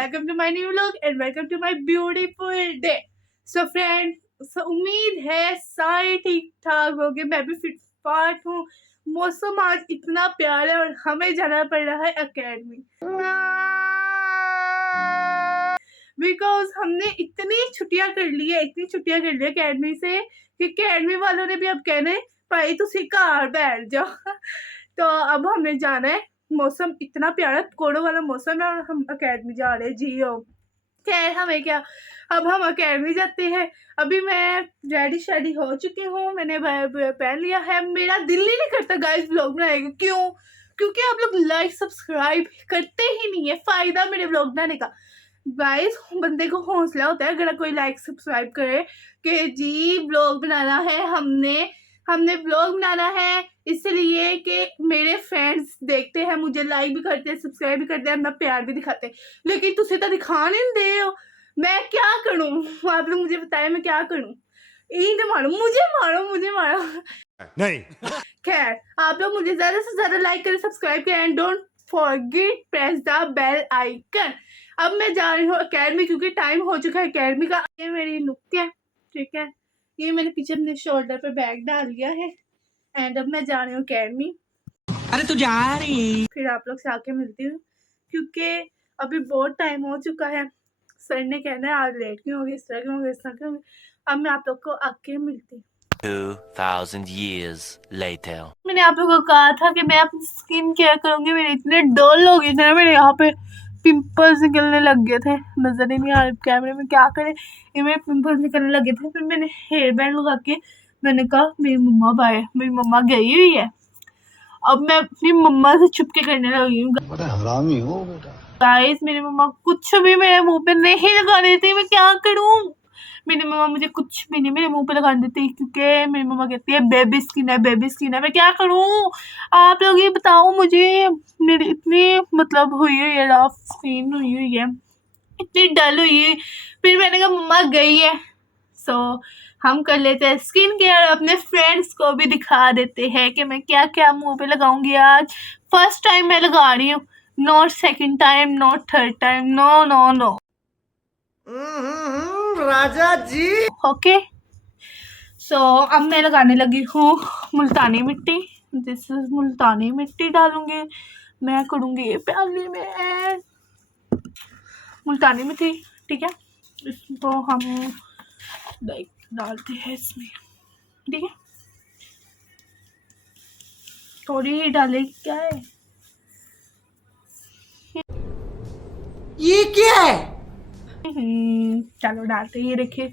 Welcome to my new vlog and welcome to my beautiful day. So friend, उम्मीद है सारे ठीक ठाक होंगे। मैं भी फिट फाट हूँ। मौसम आज इतना प्यारा है और हमें जाना पड़ रहा है अकेडमी, बिकॉज हमने इतनी छुट्टियां कर ली है अकेडमी से कि अकेडमी वालों ने भी अब कहने भाई तुसी घर बैठ जाओ। तो अब हमें जाना है। मौसम इतना प्यारा कोड़ो वाला मौसम है और हम अकेडमी जा रहे हैं। जियो खैर हमें क्या, अब हम अकेडमी जाते हैं। अभी मैं रेडी शेडी हो चुकी हूँ, मैंने पहन लिया है। मेरा दिल ही नहीं करता गाइस व्लॉग बनाएगा। क्यों? क्योंकि आप लोग लाइक सब्सक्राइब करते ही नहीं है। फायदा मेरे व्लॉग बनाने का गाइस, बंदे को हौसला होता है अगर कोई लाइक सब्सक्राइब करे कि जी व्लॉग बनाना है, हमने व्लॉग बनाना है, इसलिए कि मेरे फ्रेंड्स देखते हैं मुझे, लाइक भी करते हैं, सब्सक्राइब भी करते हैं, अपना प्यार भी दिखाते हैं। लेकिन तुझे तो दिखा नहीं दे हो। मैं क्या करूं? आप लोग मुझे बताएं मैं क्या करूं? ईंट मारो, मुझे मारो नहीं। खैर आप लोग मुझे ज्यादा से ज्यादा लाइक करें, सब्सक्राइब करें and don't forget press the bell icon. अब मैं जा रही हूँ अकेडमी क्योंकि टाइम हो चुका है अकेडमी का। ये मेरी लुक है, ठीक है। ये मैंने पीछे अपने शोल्डर पे बैग डाल लिया है एंड अब मैं जा रही हूँ अकेडमी। अरे तू जा रही, फिर आप लोग से आके मिलती हूँ क्योंकि अभी बहुत टाइम हो चुका है। सर ने कहना है आज लेट क्यों होगी, इस तरह क्यों होगी, इस तरह क्यों होगी। अब मैं आप लोग को आके मिलती हूँ। 2000 years later. मैंने आप लोगों को कहा था कि मैं अपनी स्किन केयर करूंगी। मेरे इतने डल हो गए थे ना, मेरे यहाँ पे पिंपल्स निकलने लग गए थे। नजर ही नहीं आ रहा कैमरे में, क्या करे। ये मेरे पिंपल्स निकलने लगे थे। फिर मैंने हेयर बैंड लगा के मैंने कहा मेरी मम्मा गई हुई है। अब मैं अपनी मम्मा से चुपके करने लगी हूँ। बड़ा हरामी हो बेटा। गाइस मेरी मम्मा कुछ भी मेरे मुंह पे नहीं लगा देती, मैं क्या करूँ। मेरी मम्मा मुझे कुछ भी नहीं मेरे मुंह पे लगा देती क्योंकि मेरी मम्मा कहती है बेबी स्किन है। मैं क्या करूँ? आप लोग ये बताओ मुझे। मेरी इतनी मतलब हुई है, रफ स्किन हुई है, इतनी डल हुई है। फिर मैंने कहा मम्मा गई है, सो हम कर लेते हैं स्किन केयर। अपने फ्रेंड्स को भी दिखा देते हैं कि मैं क्या क्या मुंह पे लगाऊंगी। आज फर्स्ट टाइम मैं लगा रही हूँ, not second time, not third time, no no no. Raja ji. Okay so अब मैं लगाने लगी हूँ मुल्तानी मिट्टी। दिस इज मुल्तानी मिट्टी डालूंगी मैं, करूँगी ये प्याली में ऐड मुल्तानी मिट्टी, ठीक है। इसको हम डालते हैं इसमें, ठीक है। थोड़ी ही डालेगी, क्या है ये क्या है? चलो डालते हैं। ये देखिए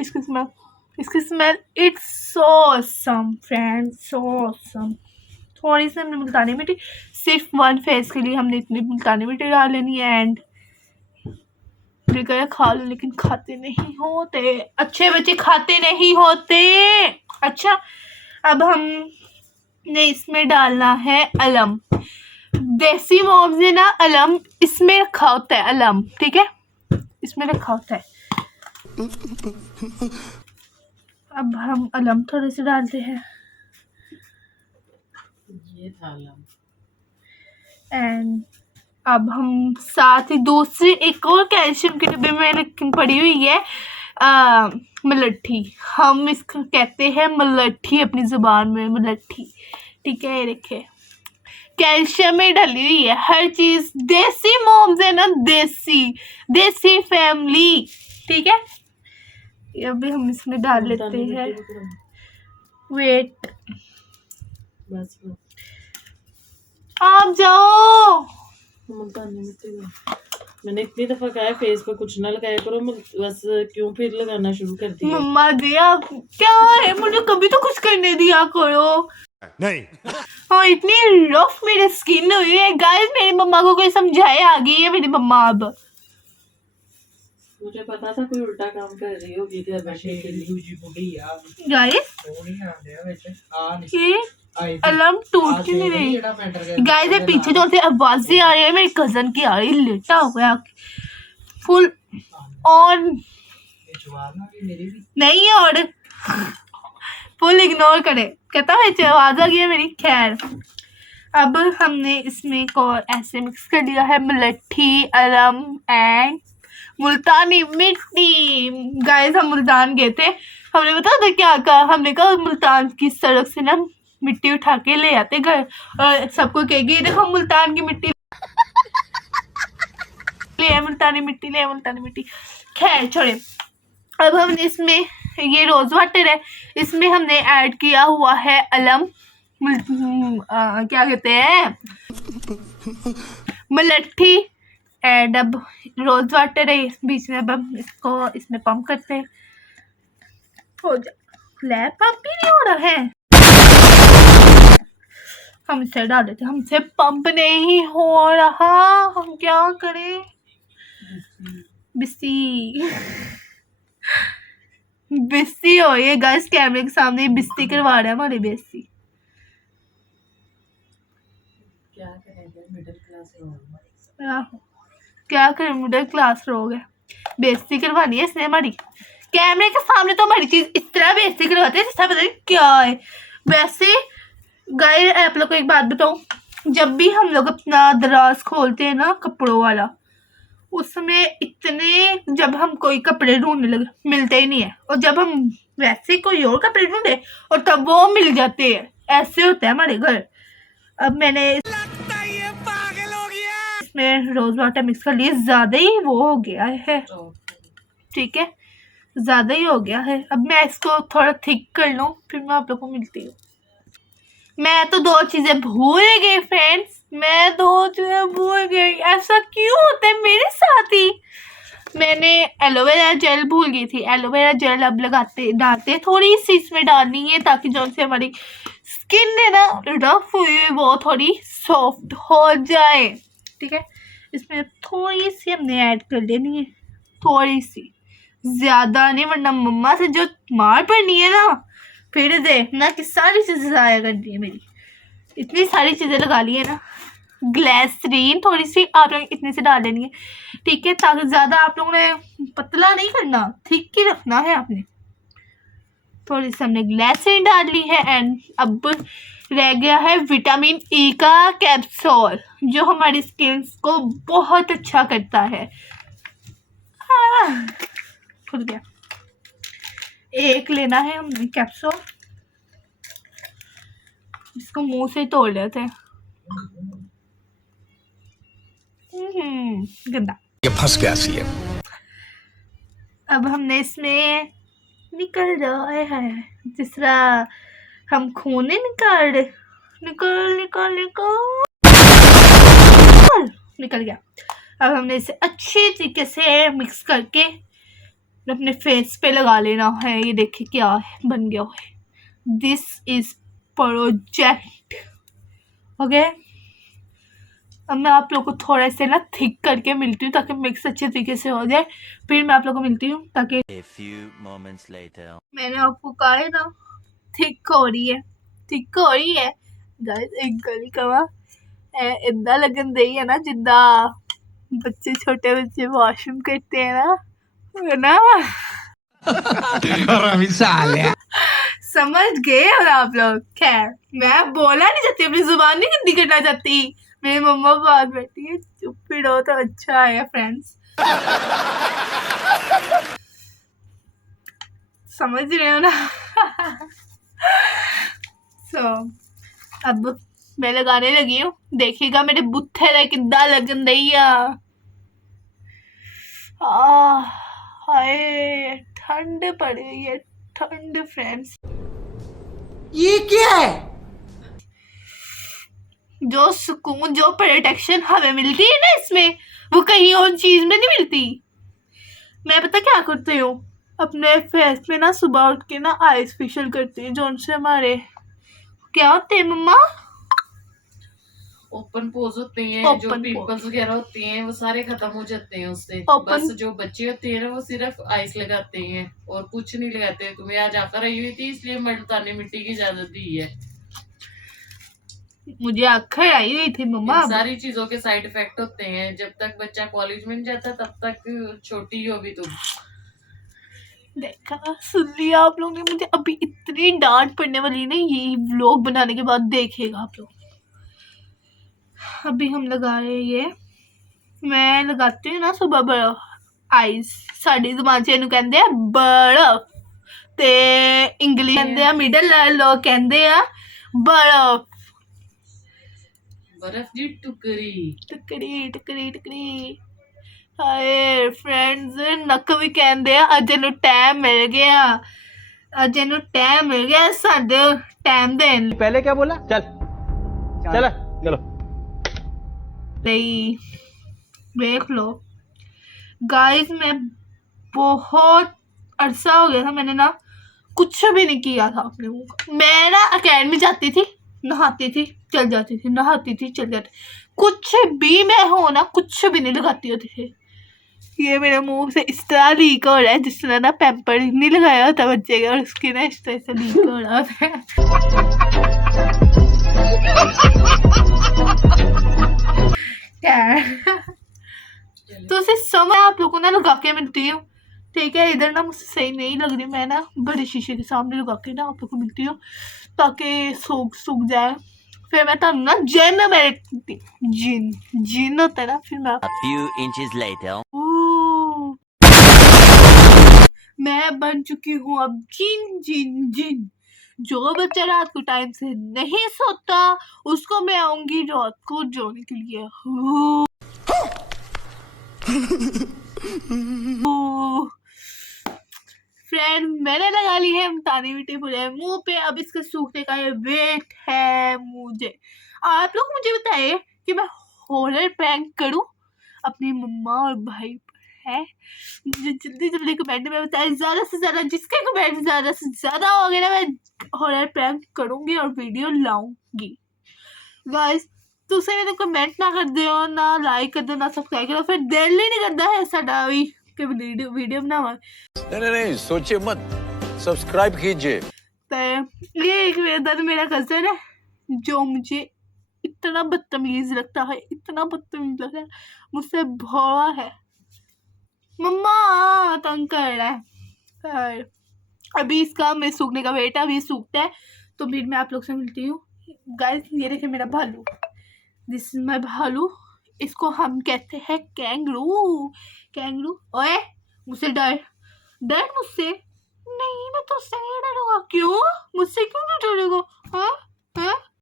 इसकी smell it's so awesome friends, so awesome. थोड़ी सी हमने मुल्तानी मिट्टी, सिर्फ वन फेस के लिए हमने इतनी मुल्तानी मिट्टी डाल लेनी है। एंड खा लो, लेकिन खाते नहीं होते, अच्छे बच्चे खाते नहीं होते। अच्छा अब हमने इसमें डालना है अलम। देसी मॉम ने ना अलम इसमें रखा होता है, अलम, ठीक है, इसमें रखा होता है। अब हम अलम थोड़े से डालते हैं, ये था अलम। एंड अब हम साथ ही दूसरी एक और कैल्शियम की डिब्बे में पड़ी हुई है मलट्ठी। हम इसको कहते हैं मलट्ठी अपनी जुबान में, मलट्ठी, ठीक है। ये देखिए कैल्शियम में डली हुई है हर चीज। देसी मोम्स है ना, देसी फैमिली, ठीक है। ये अभी हम इसमें डाल लेते हैं। वेट बस आप जाओ। मैंने इतनी दफा कहा फेस पे कुछ ना लगाया करो, बस क्यों फिर लगाना शुरू कर दिया। मम्मा दिया क्या है, मुझे कभी तो कुछ करने दिया करो। नहीं। हाँ इतनी रफ मेरी स्किन हुई है गाइस, मेरी मम्मा को कोई समझाए आ गई है मेरी मम्मा। अब मुझे पता था कोई उल्टा काम कर रही होगी गाइस ये अलार्म टूट क्यों नहीं रही गाइस। ये पीछे जो से आवाजें आ रही है मेरी कजन की आ रही, लेटा हुआ फुल ऑन नहीं है और फुल इग्नोर करे, कहता है आवाज आ गई है मेरी। खैर अब हमने इसमें को ऐसे मिक्स कर लिया है मलट्ठी, अलम एंड मुल्तानी मिट्टी। गाइस हम मुल्तान गए थे, हमने बता था क्या कहा, हमने कहा मुल्तान की सड़क से ना मिट्टी उठा के ले आते घर, और सबको कहेगी देखो मुल्तान की मिट्टी ले, मुल्तानी मिट्टी ले, मुल्तानी मिट्टी। खैर छोड़े, अब हम इसमें ये रोज वाटर है, इसमें हमने ऐड किया हुआ है अलम, क्या कहते हैं, मलट्ठी एंड अब रोज वाटर है बीच में। अब हम इसको इसमें पंप करते हैं, हो जा ले, पंप ही नहीं हो रहा है, हम इसे डाल देते, हमसे पंप नहीं हो रहा, हम क्या करें। बिस्ती बिस्ती हो ये गाइस, कैमरे के सामने बिस्ती करवा रहा है हमारी बेइज्जती। क्या करेंगे, मिडिल क्लास लोग। क्या करें, मिडिल क्लास लोग है, बेइज्जती करवानी है इसने हमारी कैमरे के सामने, तो हमारी चीज इस तरह बेइज्जती करवाते हैं जैसा पता नहीं क्या है। वैसे गाइस आप लोग को एक बात बताऊं, जब भी हम लोग अपना दराज खोलते हैं ना कपड़ों वाला, उसमें इतने, जब हम कोई कपड़े ढूंढने लगे मिलते ही नहीं है, और जब हम वैसे कोई और कपड़े ढूंढे और तब वो मिल जाते हैं, ऐसे होता है हमारे घर। अब मैंने इसमें रोज वाटर मिक्स कर लिए, ज्यादा ही वो हो गया है, ठीक है ज्यादा ही हो गया है। अब मैं इसको थोड़ा थिक कर लूँ, फिर मैं आप लोग को मिलती हूँ। मैं तो दो चीजें भूल गई फ्रेंड्स, मैं दो चीजें भूल गई, ऐसा क्यों होता है मेरे साथ ही। मैंने एलोवेरा जेल भूल गई थी, एलोवेरा जेल अब डालते थोड़ी सी इसमें डालनी है, ताकि जो से हमारी स्किन है ना रफ हुई वो थोड़ी सॉफ्ट हो जाए, ठीक है। इसमें थोड़ी सी हमने ऐड कर लेनी है, थोड़ी सी, ज्यादा नहीं, वरना मम्मा से जो मार पड़नी है ना, फिर देखना कि सारी चीजें ज़ाया कर दी है मेरी, इतनी सारी चीज़ें लगा ली है ना। ग्लिसरीन थोड़ी सी आप लोग इतने से डाल देनी है, ठीक है, ताकि ज़्यादा आप लोगों ने पतला नहीं करना, ठीक ही रखना है आपने। थोड़ी सी हमने ग्लिसरीन डाल ली है एंड अब रह गया है विटामिन ई का कैप्सूल, जो हमारी स्किन को बहुत अच्छा करता है। खुल गया, एक लेना है हमने कैप्सूल, इसको मुंह से तोड़ लेते हैं। गंदा, ये फंस गया सी है। अब हमने इसमें निकल रहा है जिस तरह हम खूने निकाल निकल निकल निकल निकल गया। अब हमने इसे अच्छे तरीके से मिक्स करके अपने फेस पे लगा लेना है। ये देखिए क्या है, बन गया है, दिस इज प्रोजेक्ट, ओके। अब मैं आप लोग को थोड़ा से ना थिक करके मिलती हूँ, ताकि मिक्स अच्छे तरीके से हो जाए, फिर मैं आप लोग को मिलती हूँ। ताकि A few moments later. मैंने आपको कहा है ना थिक हो रही है, थिक हो रही है गाइस। एक गली कवा इदा लगन दही है ना, जिदा बच्चे छोटे बच्चे वॉशरूम करते हैं ना समझ गए और आप लोग। खैर मैं बोला नहीं चाहती, अपनी जुबान नहीं गंदी करना चाहती, मेरी मम्मा बात बैठी है, चुप फिर हो तो अच्छा है फ्रेंड्स। समझ रहे हो ना। अब मैं लगाने लगी हूँ, देखिएगा मेरे बुत्थे रे किद्दा लगन दैया। हाय ठंड पड़ गई है, ठंड फ्रेंड्स। ये क्या है? जो सुकून, जो प्रोटेक्शन हमें मिलती है ना इसमें, वो कहीं और चीज में नहीं मिलती। मैं पता क्या करती हूँ, अपने फेस पे ना सुबह उठ के ना आइस फेशियल करती हूँ, जो उनसे हमारे क्या होते हैं मम्मा, ओपन पोज होते हैं, जो Open पिंपल्स वगैरह होते हैं वो सारे खत्म हो जाते हैं उससे। Open- बस जो बच्चे होते हैं ना वो सिर्फ आइस लगाते हैं और कुछ नहीं लगाते। तुम्हें आज आकर आई हुई थी इसलिए मुल्तानी मिट्टी की इजाजत दी है। मुझे आखिर आई हुई थी मम्मा। इन सारी चीजों के साइड इफेक्ट होते हैं। जब तक बच्चा कॉलेज में नहीं जाता तब तक छोटी हो भी तुम। देखा, सुन लिया आप लोगों ने। मुझे अभी इतनी डांट पड़ने वाली नहीं, ये व्लॉग बनाने के बाद देखेगा आप लोग। अभी हम लगा रहे हैं ये, मैं लगाती हूँ ना सुबह बर्फ आइस, साड़ी जुबान से इन्हू कहते हैं बर्फ, ते इंग्लिश कहते हैं, मिडल लोग कहते हैं बर्फ। बर्फ दी टुकड़ी टुकड़ी टुकड़ी टुकड़ी। हाय फ्रेंड्स, नक भी कहते हैं अज इन्हू टाइम मिल गया, अज इन्हू टाइम मिल गया साडे टाइम देन पहले क्या बोला? चल चल चलो। नहीं देख लो गाइस, मैं बहुत अरसा हो गया था, मैंने ना कुछ भी नहीं किया था अपने मुंह का। मैं ना अकेडमी जाती थी, नहाती थी चल जाती थी, नहाती थी चल जाती, कुछ भी मैं हो ना कुछ भी नहीं लगाती होती थी। ये मेरे मुंह से इस तरह लीक हो रहा है जिस तरह ना पैम्पर नहीं लगाया होता बच्चे का, और उसकी ना इस तरह से लीक हो रहा होता है। तो उसे समय आप लोगों को ना लगा के मिलती हूँ, ठीक है। इधर ना मुझसे सही नहीं लग रही, मैं ना बड़े शीशे के सामने लगा के ना आप लोग को मिलती हूँ ताकि सूख जाए। फिर मैं तब ना जिन बैठती, जिन होता है ना, फिर मैं A few inches later. मैं बन चुकी हूँ अब जिन। जो बच्चा रात को टाइम से नहीं सोता उसको मैं आऊंगी रात को जोने के लिए। फ्रेंड मैंने लगा ली है मुल्तानी मिट्टी पूरे मुंह पे, अब इसके सूखने का ये वेट है मुझे। आप लोग मुझे बताइए कि मैं हॉरर प्रैंक करूं अपनी मम्मा और भाई पर, है? मुझे जल्दी कमेंट में बताएं, ज़्यादा से ज़्यादा जिसके कमेंट ज़्यादा से ज़्यादा हो गए ना मैं हॉरर प्रैंक करूंगी और वीडियो लाऊंगी। गाइस तुसे मैंने कमेंट ना कर दियो, ना लाइक कर दो, ना सब्सक्राइब करो, फिर दिल ही नहीं करता है साडा भी कि वीडियो बनावा। नहीं सोचिए मत, सब्सक्राइब कीजिए। तो ये एक मेरा कज़न है जो मुझे इतना बदतमीज लगता है, इतना बदतमीज लगता है, मुझसे भोला है। मम्मा तंग कर रहा है। अभी इसका मैं सूखने का वेट है, अभी सूखता है तो फिर मैं आप लोग से मिलती हूँ। गाइस ये देखिए मेरा भालू, दिस इज माय भालू, इसको हम कहते हैं कैंगरू। ओए मुझसे डर मुझसे नहीं, मैं तुझसे नहीं डरूंगा। क्यों? मुझसे क्यों नहीं डरेगा? हाँ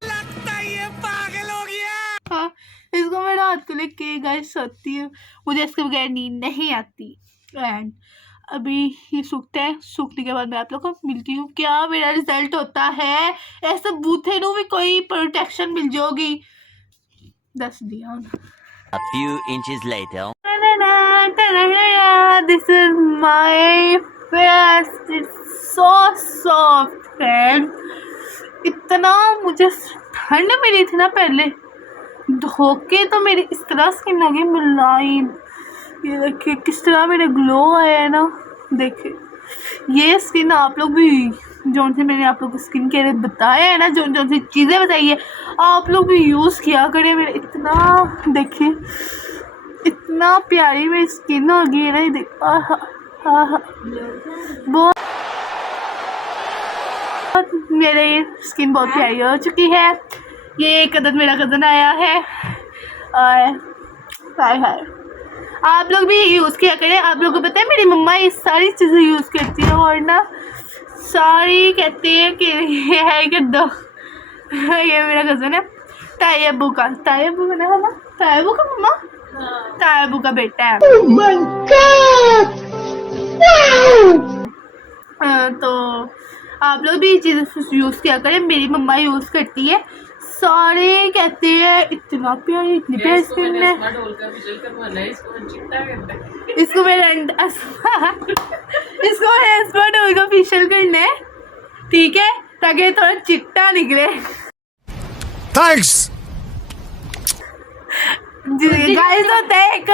लगता है ये पागल हो गया। हाँ इसको मैं रात को लेके गाइस सोती हूँ, मुझे इसके बगैर नींद नहीं आती। एंड अभी ये सूखता है, सूखने के बाद मैं आप लोग को मिलती हूँ क्या मेरा रिजल्ट होता है। ऐसा बूथे नु भी कोई प्रोटेक्शन मिल जाएगी, दस दिया। A few inches later. This is my face. It's so soft, friend. इतना मुझे ठंड मिली थी ना पहले, धोके तो मेरी इस तरह स्किन लगी मुलायम। ये देखिए किस तरह मेरे ग्लो आया है ना, देखिए ये स्किन आप लोग भी, जो से मैंने आप लोग को स्किन केयर बताया है ना, जो सी चीज़ें बताई है आप लोग भी यूज़ किया करें। मेरे इतना देखिए इतना प्यारी मेरी स्किन हो गई है ना, ये देख बहुत मेरे स्किन बहुत प्यारी हो चुकी है। ये कदर मेरा कज़न आया है और हाय आप लोग भी यूज़ किया करें। आप लोगों को पता है मेरी मम्मा ये सारी चीज़ें यूज़ करती है और ना सारी कहती है कि ये है कर दो। ये मेरा कज़न है तायबू का ना मम्मा, तायबू का मम्मा, तायबू का बेटा है। तो आप लोग भी चीज़ें यूज़ किया करें, मेरी मम्मा यूज़ करती है, सारे कहते हैं इतना प्यारी, इतनी प्यारी स्किन है। इसको मेरा फेशियल करना है, ठीक है, ताकि थोड़ा चिट्टा निकले। थैंक्स। गाइस होता है एक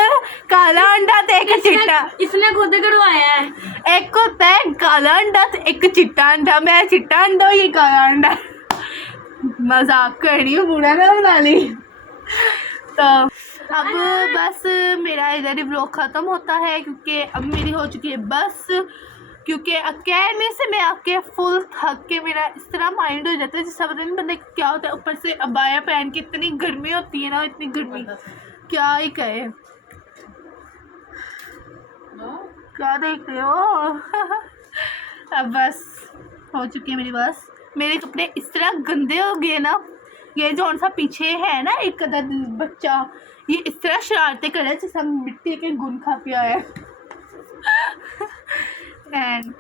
काला अंडा तो एक चिट्टा, इसने खुद करवाया है। एक होता है काला अंडा तो एक चिट्टा अंडा, मैं चिट्टा अंडा ये काला अंडा। मजाक कर रही हूँ, बुरा ना बना ली। तो अब बस मेरा इधर ही व्लॉग ख़त्म होता है क्योंकि अब मेरी हो चुकी है बस। क्योंकि अकेडमी से मैं आके फुल थक के मेरा इस तरह माइंड हो जाता है जैसा पता नहीं बंदे क्या होता है। ऊपर से अबाया पहन के इतनी गर्मी होती है ना, इतनी गर्मी क्या ही कहे। क्या देख रहे हो? अब बस हो चुकी है मेरी बस। मेरे कपड़े इस तरह गंदे हो गए ना, ये जो सा पीछे है ना एक अदद बच्चा, ये इस तरह शरारतें कर रहा है जैसे मिट्टी के गुन खा पिया है। एंड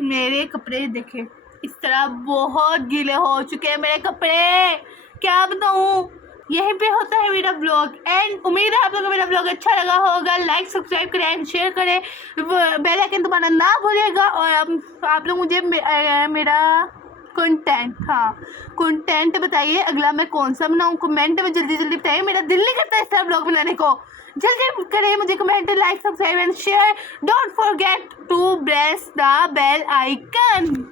मेरे कपड़े देखे इस तरह बहुत गीले हो चुके हैं मेरे कपड़े, क्या बताऊँ। यहीं पे होता है मेरा ब्लॉग एंड उम्मीद है आप लोगों को मेरा ब्लॉग अच्छा लगा होगा। लाइक सब्सक्राइब करें एंड शेयर करें, बेल आइकन दबाना ना भूलिएगा। और आप लोग मुझे मेरा कंटेंट बताइए अगला मैं कौन सा बनाऊँ, कमेंट में जल्दी जल्दी बताइए। मेरा दिल नहीं करता इस तरह ब्लॉग बनाने को। जल्दी करें मुझे comment, like subscribe and share. Don't forget to press the bell icon.